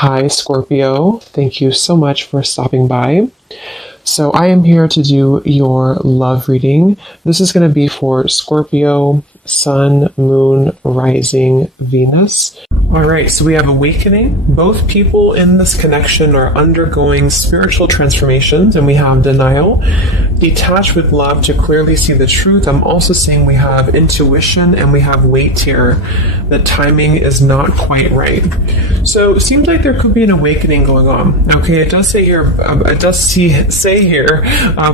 Hi, Scorpio. Thank you so much for stopping by. So I am here to do your love reading. This is going to be for Scorpio, Sun, Moon, Rising, Venus. All right, so we have awakening. Both people in this connection are undergoing spiritual transformations, and we have denial. Detached with love to clearly see the truth. I'm also seeing we have intuition and we have weight here. The timing is not quite right. So it seems like there could be an awakening going on. Okay, it does say here,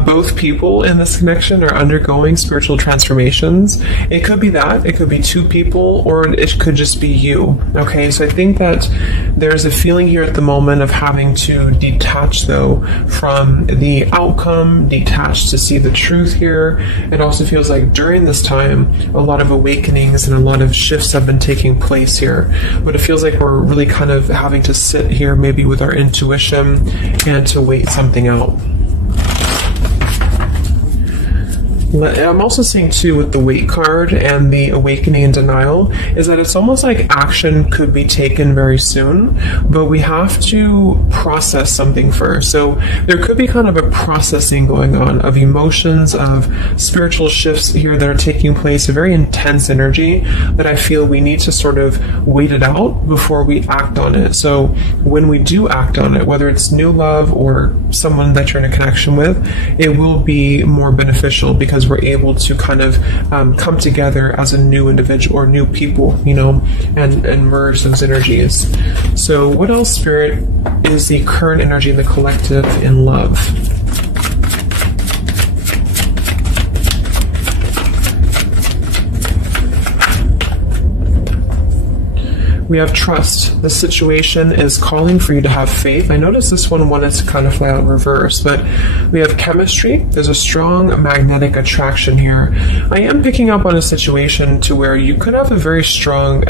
both people in this connection are undergoing spiritual transformations. It could be that, it could be two people, or it could just be you. Okay, so I think that there's a feeling here at the moment of having to detach, though, from the outcome, detach to see the truth here. It also feels like during this time, a lot of awakenings and a lot of shifts have been taking place here. But it feels like we're really kind of having to sit here maybe with our intuition and to wait something out. I'm also seeing too with the weight card and the awakening and denial is that it's almost like action could be taken very soon, but we have to process something first. So there could be kind of a processing going on of emotions, of spiritual shifts here that are taking place, a very intense energy that I feel we need to sort of wait it out before we act on it. So when we do act on it, whether it's new love or someone that you're in a connection with, it will be more beneficial because we're able to kind of come together as a new individual or new people, and merge those energies. So what else, Spirit, is the current energy in the collective in love? We have trust. The situation is calling for you to have faith. I noticed this one wanted to kind of fly out in reverse, but we have chemistry. There's a strong magnetic attraction here. I am picking up on a situation to where you could have a very strong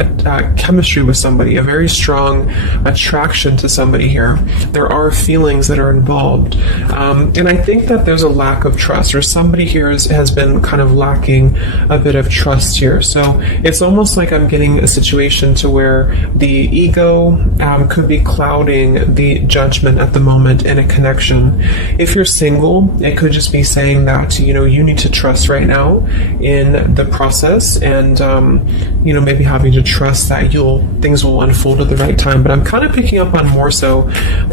chemistry with somebody, a very strong attraction to somebody here. There are feelings that are involved. And I think that there's a lack of trust, or somebody here has been kind of lacking a bit of trust here. So it's almost like I'm getting a situation to where the ego could be clouding the judgment at the moment in a connection. If you're single, it could just be saying that, you need to trust right now in the process and, maybe having to trust that things will unfold at the right time. But I'm kind of picking up on more so,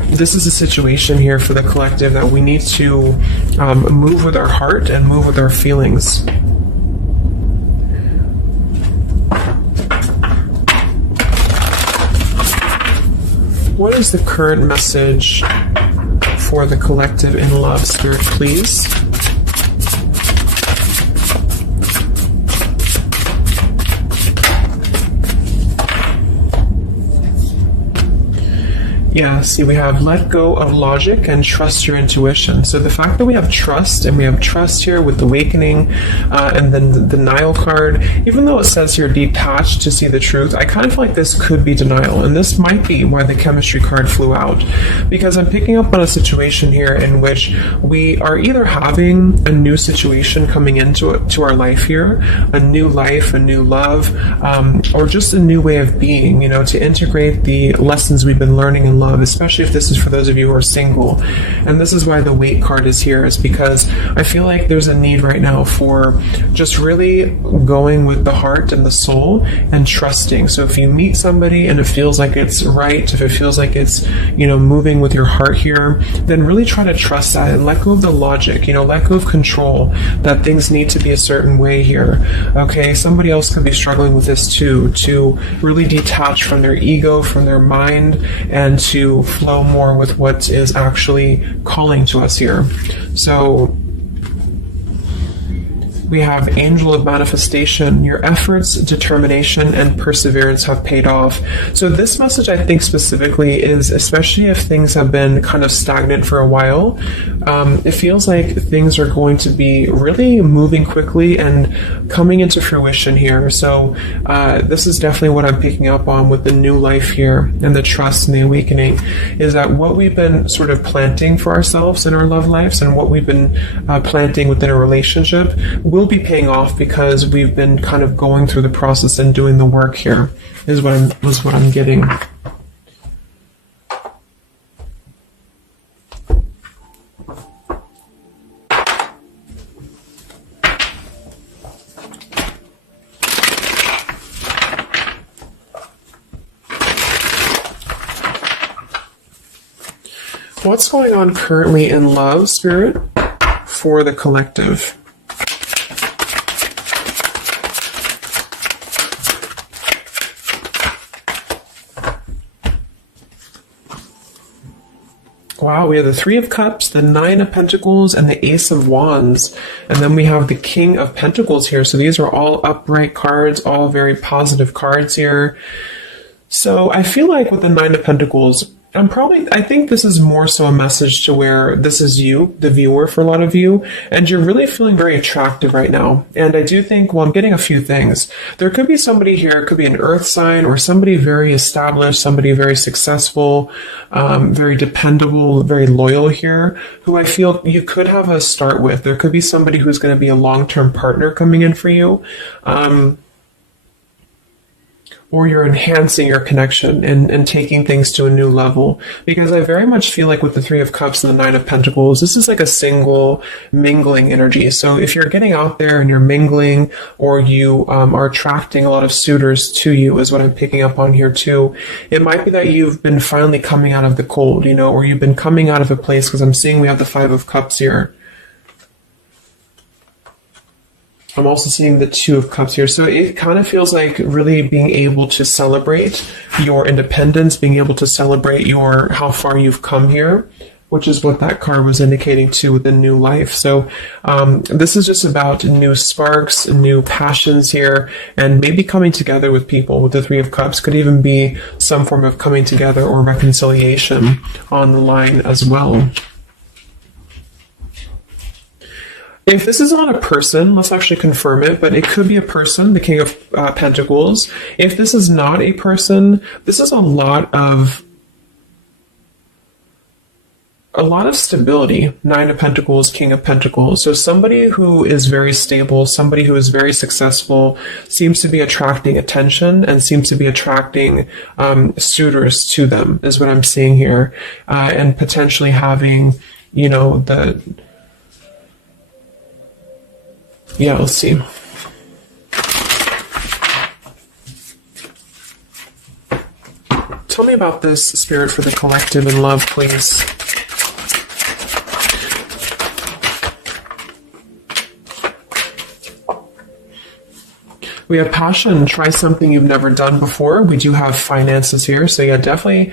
this is a situation here for the collective that we need to move with our heart and move with our feelings. What is the current message for the collective in love, Spirit, please? Yeah, see, we have let go of logic and trust your intuition. So the fact that we have trust, and we have trust here with awakening, and then the denial card, even though it says here detached to see the truth, I kind of feel like this could be denial. And this might be why the chemistry card flew out. Because I'm picking up on a situation here in which we are either having a new situation coming into our life here, a new life, a new love, or just a new way of being, to integrate the lessons we've been learning in love, especially if this is for those of you who are single. And this is why the weight card is here, is because I feel like there's a need right now for just really going with the heart and the soul and trusting. So if you meet somebody and it feels like it's right, if it feels like it's, moving with your heart here, then really try to trust that and let go of the logic, let go of control, that things need to be a certain way here. Okay, somebody else could be struggling with this too, to really detach from their ego, from their mind, and to flow more with what is actually calling to us here. So we have Angel of Manifestation. Your efforts, determination, and perseverance have paid off. So this message, I think specifically, is especially if things have been kind of stagnant for a while, it feels like things are going to be really moving quickly and coming into fruition here. So this is definitely what I'm picking up on with the new life here and the trust and the awakening, is that what we've been sort of planting for ourselves in our love lives and what we've been planting within a relationship will be paying off because we've been kind of going through the process and doing the work here, is what I'm getting. What's going on currently in love, Spirit, for the collective? Wow, we have the Three of Cups, the Nine of Pentacles, and the Ace of Wands. And then we have the King of Pentacles here. So these are all upright cards, all very positive cards here. So I feel like with the Nine of Pentacles, I think this is more so a message to where this is you, the viewer, for a lot of you, and you're really feeling very attractive right now. And I do think, well, I'm getting a few things. There could be somebody here, it could be an earth sign or somebody very established, somebody very successful, very dependable, very loyal here, who I feel you could have a start with. There could be somebody who's going to be a long-term partner coming in for you. Or you're enhancing your connection and taking things to a new level. Because I very much feel like with the Three of Cups and the Nine of Pentacles, this is like a single mingling energy. So if you're getting out there and you're mingling, or you are attracting a lot of suitors to you, is what I'm picking up on here too. It might be that you've been finally coming out of the cold, or you've been coming out of a place, because I'm seeing we have the Five of Cups here. I'm also seeing the Two of Cups here. So it kind of feels like really being able to celebrate your independence, being able to celebrate how far you've come here, which is what that card was indicating too, with the new life. So this is just about new sparks, new passions here, and maybe coming together with people. With the Three of Cups could even be some form of coming together or reconciliation on the line as well. If this is not a person, let's actually confirm it, but it could be a person, the King of Pentacles. If this is not a person, this is a lot of stability. Nine of Pentacles, King of Pentacles. So somebody who is very stable, somebody who is very successful, seems to be attracting attention and seems to be attracting suitors to them, is what I'm seeing here. And potentially having, yeah, let's see. Tell me about this, Spirit, for the collective in love, please. We have passion. Try something you've never done before. We do have finances here. So yeah, definitely.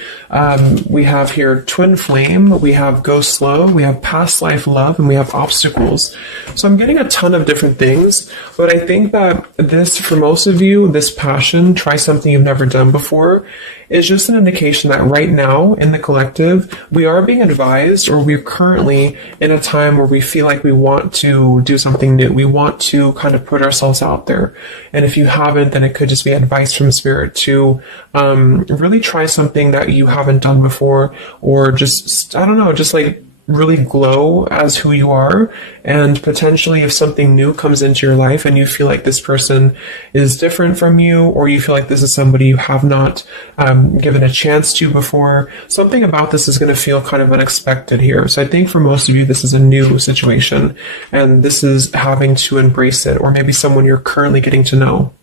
We have here twin flame. We have go slow. We have past life love, and we have obstacles. So I'm getting a ton of different things, but I think that this, for most of you, this passion, try something you've never done before, is just an indication that right now in the collective, we are being advised, or we're currently in a time where we feel like we want to do something new. We want to kind of put ourselves out there. And if you haven't, then it could just be advice from Spirit to really try something that you haven't done before, or just, I don't know, just like really glow as who you are. And potentially if something new comes into your life and you feel like this person is different from you, or you feel like this is somebody you have not given a chance to before, something about this is going to feel kind of unexpected here. So I think for most of you, this is a new situation, and this is having to embrace it, or maybe someone you're currently getting to know.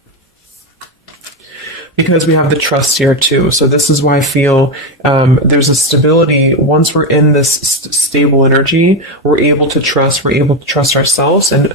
Because we have the trust here too. So this is why I feel there's a stability. Once we're in this stable energy, we're able to trust ourselves and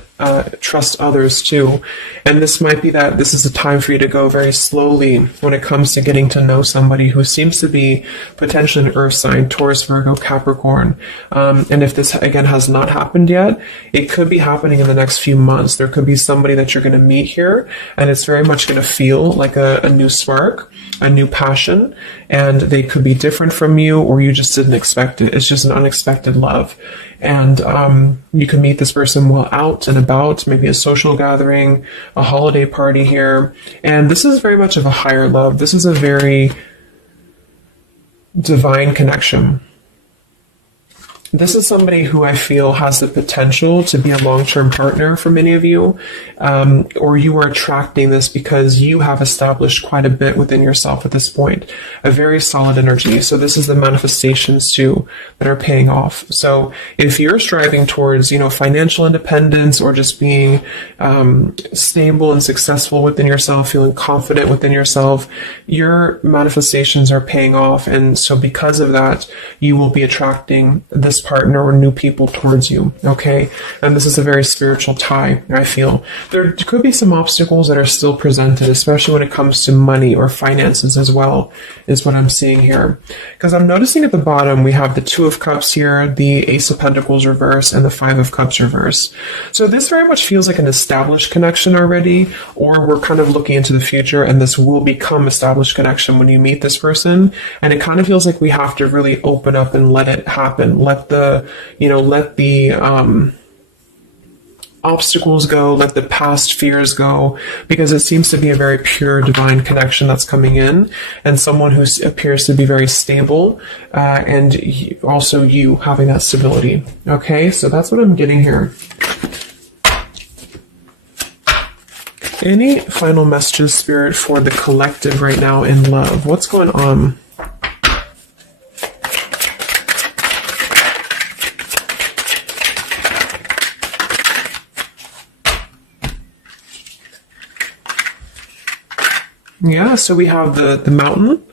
trust others too. And this might be that this is a time for you to go very slowly when it comes to getting to know somebody who seems to be potentially an earth sign, Taurus, Virgo, Capricorn. And if this, again, has not happened yet, it could be happening in the next few months. There could be somebody that you're going to meet here, and it's very much going to feel like a new spark, a new passion, and they could be different from you, or you just didn't expect it. It's just an unexpected love. And you can meet this person while out and about, maybe a social gathering, a holiday party here. And this is very much of a higher love. This is a very divine connection. This is somebody who I feel has the potential to be a long-term partner for many of you, or you are attracting this because you have established quite a bit within yourself at this point, a very solid energy. So this is the manifestations too that are paying off. So if you're striving towards, financial independence or just being stable and successful within yourself, feeling confident within yourself, your manifestations are paying off. And so because of that, you will be attracting this partner or new people towards you. Okay. And this is a very spiritual tie, I feel. There could be some obstacles that are still presented, especially when it comes to money or finances as well, is what I'm seeing here. Because I'm noticing at the bottom, we have the Two of Cups here, the Ace of Pentacles reverse, and the Five of Cups reverse. So this very much feels like an established connection already, or we're kind of looking into the future and this will become established connection when you meet this person. And it kind of feels like we have to really open up and let it happen. Let the obstacles go, let the past fears go, because it seems to be a very pure divine connection that's coming in, and someone who appears to be very stable, and also you having that stability. Okay, so that's what I'm getting here. Any final messages, Spirit, for the collective right now in love? What's going on? Yeah, so we have the mountain,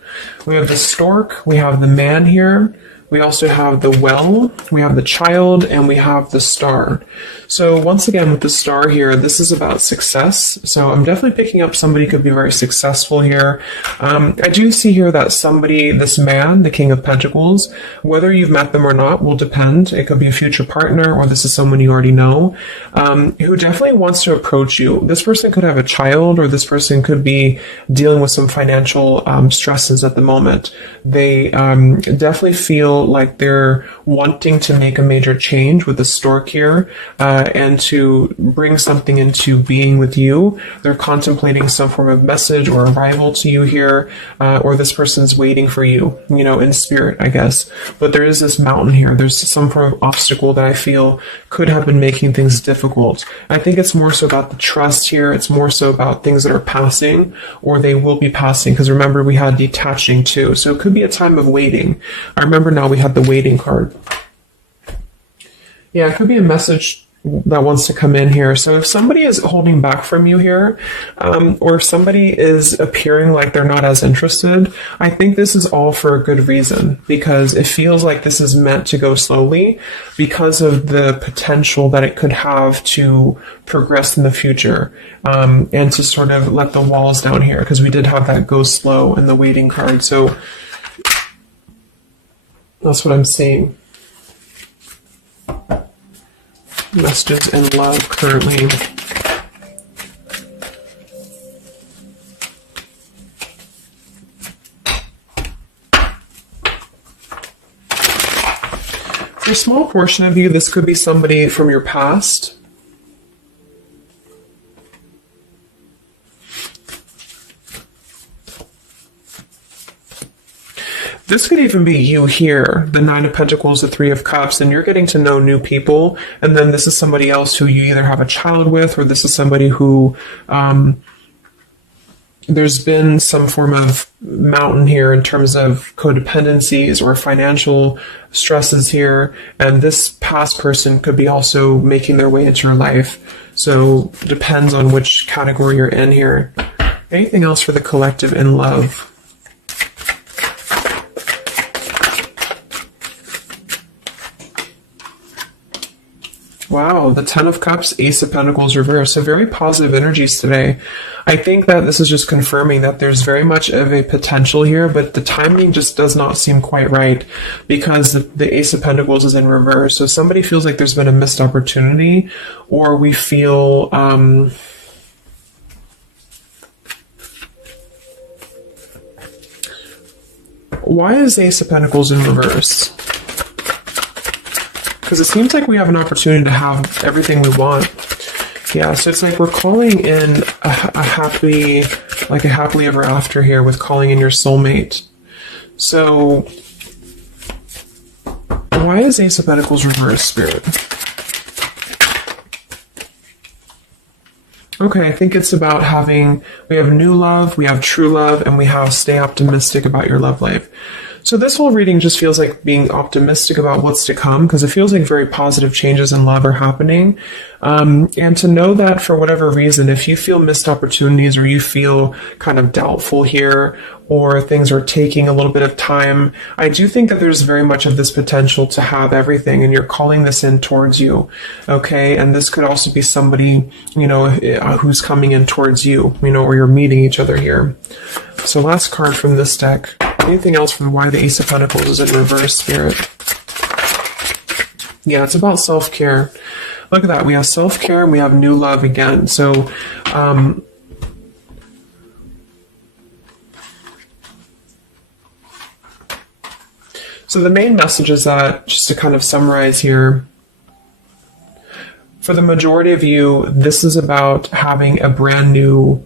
we have the stork, we have the man here, we also have the well, we have the child, and we have the star. So once again, with the star here, this is about success. So I'm definitely picking up somebody could be very successful here. I do see here that somebody, this man, the King of Pentacles, whether you've met them or not will depend. It could be a future partner, or this is someone you already know, who definitely wants to approach you. This person could have a child, or this person could be dealing with some financial stresses at the moment. They definitely feel like they're wanting to make a major change with the stork here, and to bring something into being with you. They're contemplating some form of message or arrival to you here, or this person's waiting for you, in spirit, I guess. But there is this mountain here. There's some form of obstacle that I feel could have been making things difficult. I think it's more so about the trust here. It's more so about things that are passing, or they will be passing. Because remember, we had detaching too. So it could be a time of waiting. I remember now we had the waiting card. Yeah, it could be a message that wants to come in here. So if somebody is holding back from you here, or if somebody is appearing like they're not as interested, I think this is all for a good reason, because it feels like this is meant to go slowly because of the potential that it could have to progress in the future, and to sort of let the walls down here, because we did have that go slow in the waiting card. So that's what I'm seeing. Messages in love currently. For a small portion of you, this could be somebody from your past. This could even be you here, the Nine of Pentacles, the Three of Cups, and you're getting to know new people. And then this is somebody else who you either have a child with, or this is somebody who there's been some form of mountain here in terms of codependencies or financial stresses here. And this past person could be also making their way into your life. So it depends on which category you're in here. Anything else for the collective in love? Wow, the Ten of Cups, Ace of Pentacles reverse. So very positive energies today. I think that this is just confirming that there's very much of a potential here, but the timing just does not seem quite right, because the Ace of Pentacles is in reverse. So somebody feels like there's been a missed opportunity, or we feel why is the Ace of Pentacles in reverse? Because it seems like we have an opportunity to have everything we want. Yeah, so it's like we're calling in a happily ever after here, with calling in your soulmate. So Why is Ace of Pentacles reversed, Spirit? Okay, I think it's about we have new love, we have true love, and we have stay optimistic about your love life. So this whole reading just feels like being optimistic about what's to come, because it feels like very positive changes in love are happening. And to know that for whatever reason, if you feel missed opportunities or you feel kind of doubtful here, or things are taking a little bit of time, I do think that there's very much of this potential to have everything, and you're calling this in towards you, okay? And this could also be somebody, who's coming in towards you, or you're meeting each other here. So last card from this deck. Anything else from why the Ace of Pentacles is in reverse, Spirit? Yeah, it's about self-care. Look at that. We have self-care and we have new love again. So, so the main message is that, just to kind of summarize here, for the majority of you, this is about having a brand new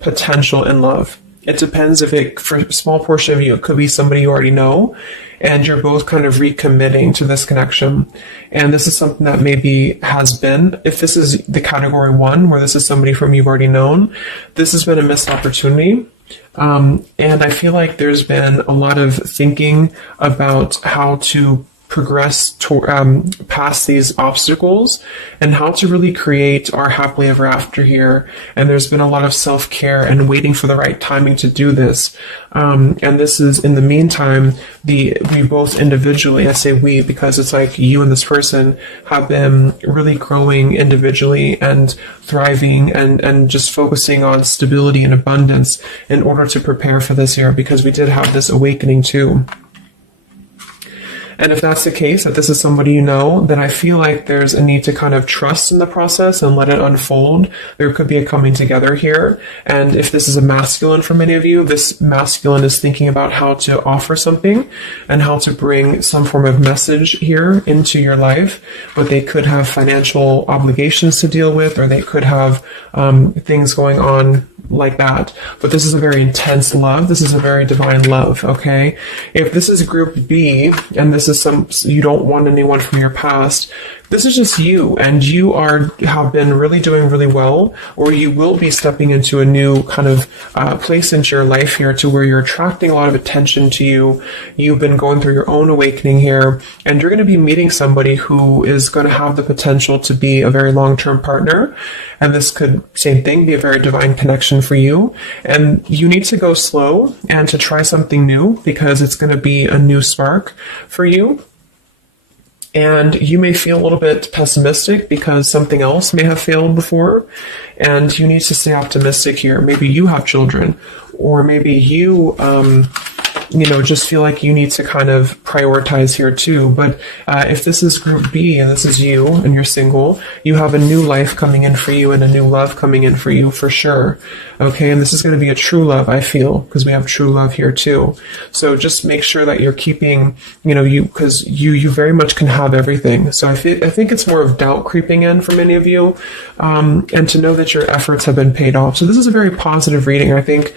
potential in love. It depends for a small portion of you, it could be somebody you already know, and you're both kind of recommitting to this connection. And this is something that maybe has been, if this is the category 1, where this is somebody from you've already known, this has been a missed opportunity. And I feel like there's been a lot of thinking about how to progress past these obstacles and how to really create our happily ever after here. And there's been a lot of self-care and waiting for the right timing to do this. And this is, in the meantime, we both individually, I say we because it's like you and this person have been really growing individually and thriving and just focusing on stability and abundance in order to prepare for this year, because we did have this awakening too. And if that's the case, that this is somebody you know, then I feel like there's a need to kind of trust in the process and let it unfold. There could be a coming together here. And if this is a masculine for many of you, this masculine is thinking about how to offer something and how to bring some form of message here into your life. But they could have financial obligations to deal with, or they could have things going on like that. But this is a very intense love. This is a very divine love, okay? If this is group B, and this is you don't want anyone from your past, this is just you, and you have been really doing really well, or you will be stepping into a new kind of place into your life here, to where you're attracting a lot of attention to you. You've been going through your own awakening here, and you're going to be meeting somebody who is going to have the potential to be a very long-term partner. And this could, same thing, be a very divine connection for you. And you need to go slow and to try something new, because it's going to be a new spark for you. And you may feel a little bit pessimistic because something else may have failed before. And you need to stay optimistic here. Maybe you have children, or maybe you, just feel like you need to kind of prioritize here too. But if this is group B and this is you and you're single, you have a new life coming in for you and a new love coming in for you for sure. Okay, and this is going to be a true love, I feel, because we have true love here too. So just make sure that you're keeping, because you very much can have everything. So I think it's more of doubt creeping in for many of you, and to know that your efforts have been paid off. So this is a very positive reading. I think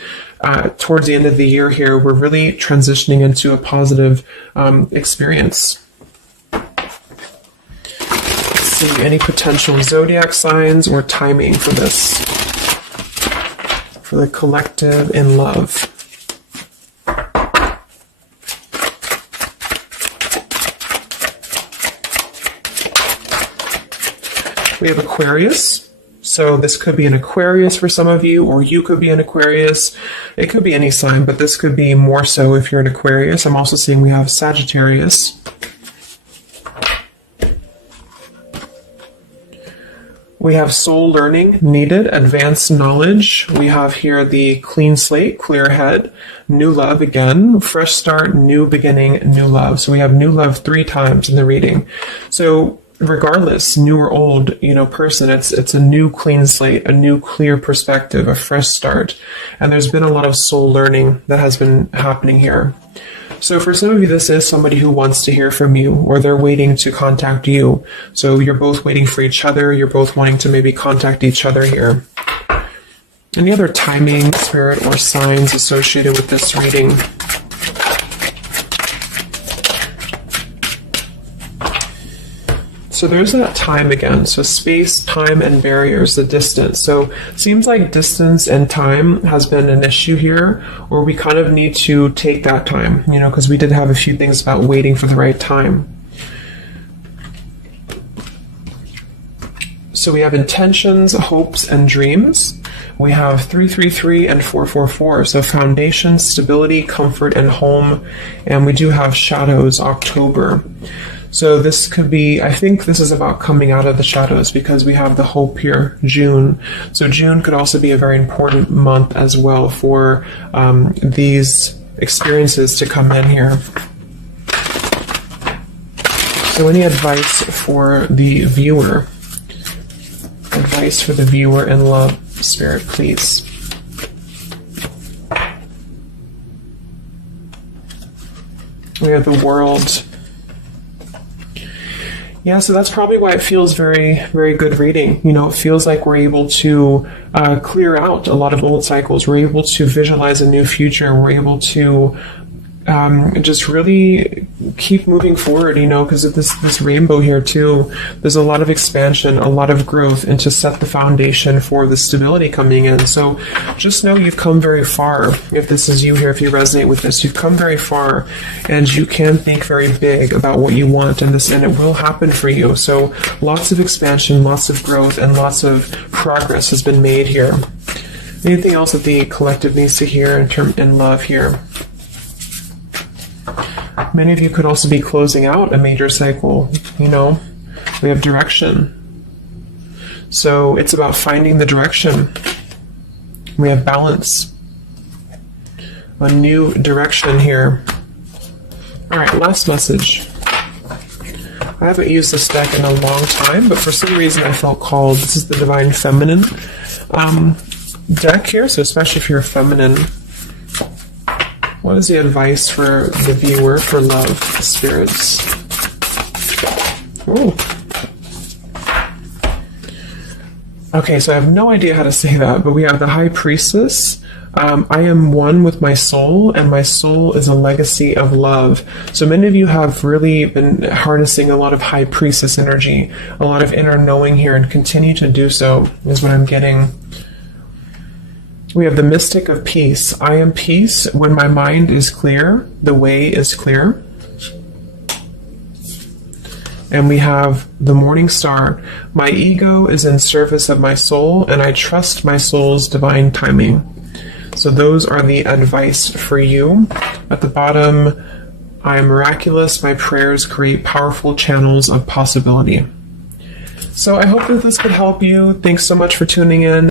towards the end of the year here, we're really transitioning into a positive experience. Let's see, any potential zodiac signs or timing for this, for the collective in love. We have Aquarius. So this could be an Aquarius for some of you, or you could be an Aquarius. It could be any sign, but this could be more so if you're an Aquarius. I'm also seeing we have Sagittarius. We have soul learning needed, advanced knowledge. We have here the clean slate, clear head, new love again, fresh start, new beginning, new love. So we have new love 3 times in the reading. So regardless, new or old, person, it's a new clean slate, a new clear perspective, a fresh start. And there's been a lot of soul learning that has been happening here. So for some of you, this is somebody who wants to hear from you, or they're waiting to contact you. So you're both waiting for each other. You're both wanting to maybe contact each other here. Any other timing, spirit, or signs associated with this reading? So there's that time again. So space, time, and barriers, the distance. So seems like distance and time has been an issue here, or we kind of need to take that time, you know, because we did have a few things about waiting for the right time. So we have intentions, hopes, and dreams. We have 333 and 444. So foundation, stability, comfort, and home. And we do have shadows, October. So this could be, I think this is about coming out of the shadows, because we have the hope here, June. So June could also be a very important month as well for these experiences to come in here. So any advice for the viewer? Advice for the viewer in love, Spirit, please. We have the World. Yeah, so that's probably why it feels very, very good reading. You know, it feels like we're able to clear out a lot of old cycles. We're able to visualize a new future. We're able to just really keep moving forward, you know, because of this rainbow here too. There's a lot of expansion, a lot of growth, and to set the foundation for the stability coming in. So just know you've come very far. If this is you here, if you resonate with this, you've come very far, and you can think very big about what you want, and it will happen for you. So lots of expansion, lots of growth, and lots of progress has been made here. Anything else that the collective needs to hear in love here? Many of you could also be closing out a major cycle, you know. We have direction. So it's about finding the direction. We have balance. A new direction here. All right, last message. I haven't used this deck in a long time, but for some reason I felt called. This is the Divine Feminine deck here, so especially if you're feminine. What is the advice for the viewer for love, spirits? Ooh. Okay, so I have no idea how to say that, but we have the High Priestess. I am one with my soul, and my soul is a legacy of love. So many of you have really been harnessing a lot of High Priestess energy, a lot of inner knowing here, and continue to do so, is what I'm getting. We have the Mystic of Peace. I am peace. When my mind is clear, the way is clear. And we have the Morning Star. My ego is in service of my soul, and I trust my soul's divine timing. So those are the advice for you. At the bottom, I am miraculous. My prayers create powerful channels of possibility. So I hope that this could help you. Thanks so much for tuning in.